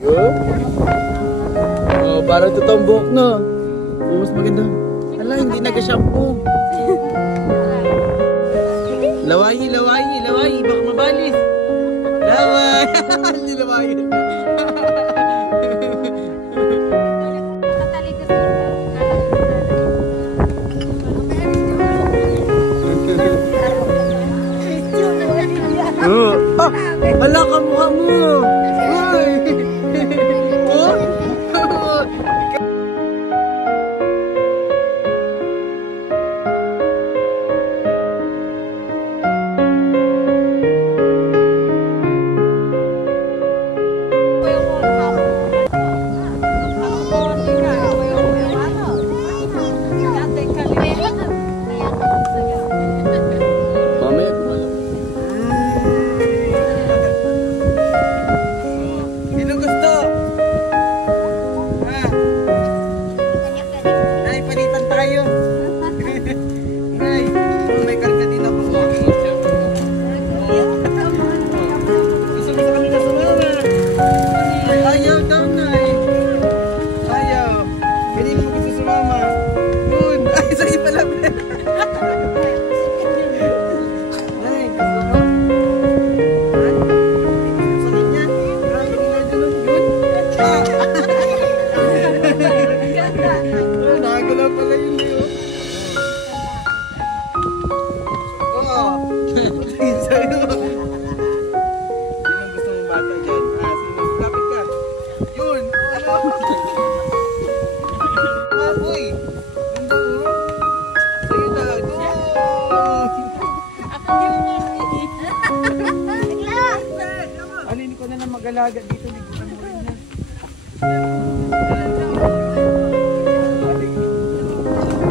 Oh, parang totoong buhok, no? Mas maganda. Hala, hindi nag-shampoo. Lawayi, lawayi, lawayi. Baka mabalis. Laway. Hindi lawayi. Oh, hala ka mukha mo. Mag-alaga dito, liguan mo rin na.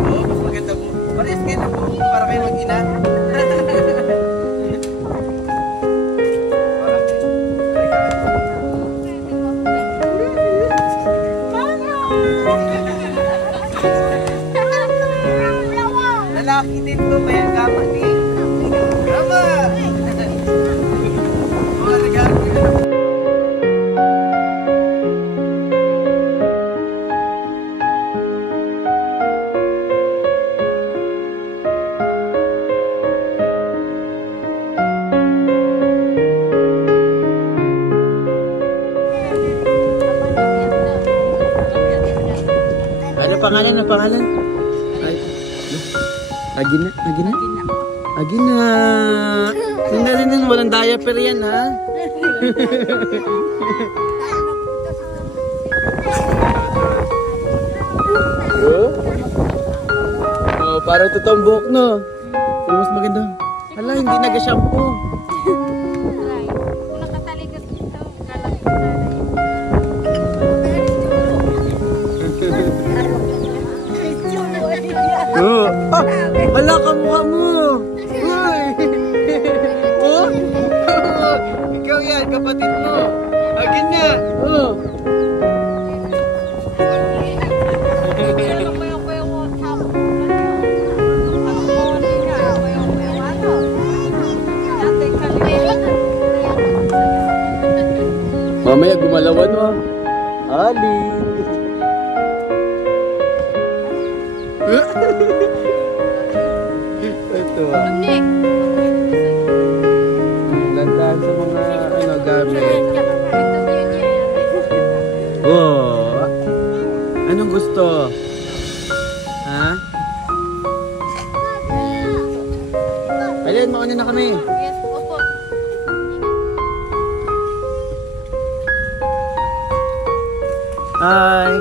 Oo, mas maganda po. Parehas kayo na po, para kayo mag-ina. Lalaki din po, may agama din. Agama! Pangalan na pangalan? Agina, Agina? Agina. Sandali din, walang diaper yan, ha? Oh, parang totoong buhok, no? Mas maganda. Hala, hindi nag-shampoo. Oh, wala ka mukha mo. Uy. Oh? Ikaw yan, kapatid mo. Agin niya. Oh. Mamaya gumalawan mo. Ali. Ito lantahan sa mga gamit. Oh, anong gusto? Ha? Ayun, mauna na kami. Yes, opo. Hi.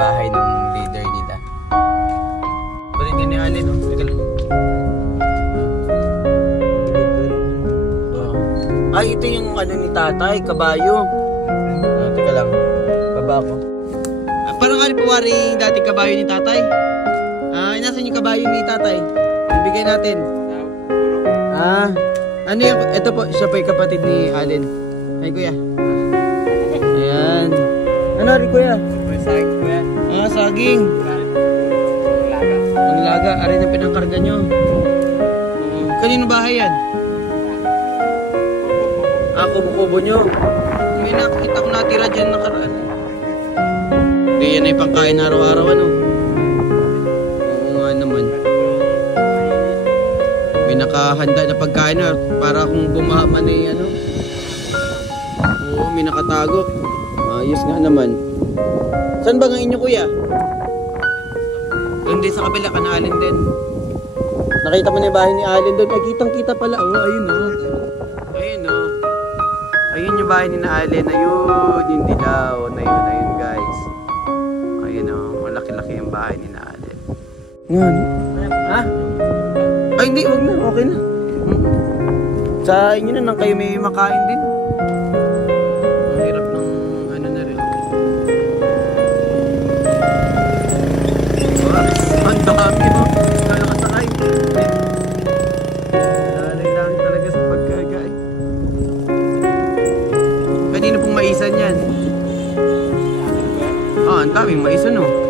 Bahay ng leader nila. Pati din ni Alin, no? Ay, ito yung ano ni tatay, kabayo. Teka lang, baba ko. Parang ano pawari yung dating kabayo ni tatay? Nasaan yung kabayo ni tatay? Ibigay natin. Ano yung, ito po, siya po yung kapatid ni Alin. Ay, kuya. Ayan. Ano rin, kuya? Saging, kuya. Saging. Ang laga. Aray na pinangkarga nyo. Kanino bahay yan? Kubo-kubo nyo. May nakita ko natira dyan nakaraan. Hindi yan ay pangkain araw-araw ano. Oo nga naman. May nakahanda na pagkain na para kung bumahaman ay ano. Oo, may nakatago. Ayos nga naman. Saan ba nga inyo kuya? Doon din sa kabila ka na Alin din. Nakita mo na yung bahay ni Alin doon. Ay, kitang-kita pala. Oh, ayun oh. Ayun oh. Ayun yung bahay ni Alin. Ayun, yung dilaw. Ayun guys. Ayun oh. Malaki-laki yung bahay ni Alin. Nga. Ha? Ay, hindi. Huwag na. Okay na. Sa inyo na nang kayo may makain din. Ang hirap ng ano na rin. Ang dami mo. Kaya kasakay. Dali-dali talaga sa pagkagay. Kanino pong maisan yan? Ang daming maisan oh.